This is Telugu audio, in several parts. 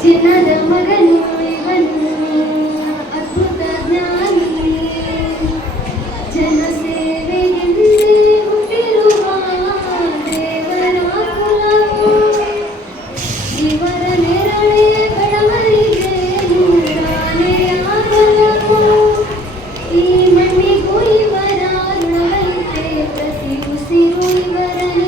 చిన్నద మగను ఇవన్నీ అద్భుత జ్ఞాని ಜನಸೇವೆ ಹುಟ್ಟಿರುವ ದೇವರಾಕುಲ ಇವರ ನೆರಳೆ ಬಡವರಿಗೆ ನೂರಾನೇ ಆಗಲವು ಈ ಮಣ್ಣಿಗೂ ಇವರ ಋಣವಂತೆ ಪ್ರತಿ ಉಸಿರು ಇವರಲ್ಲಿ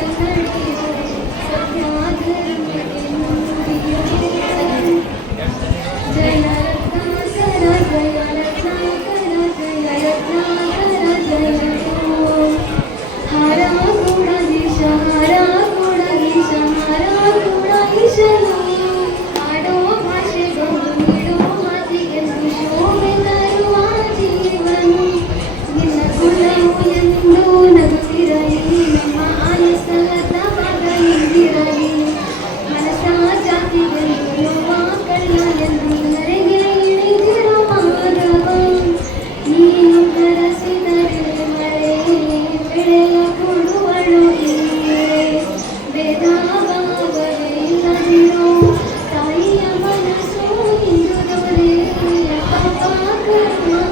Thank you.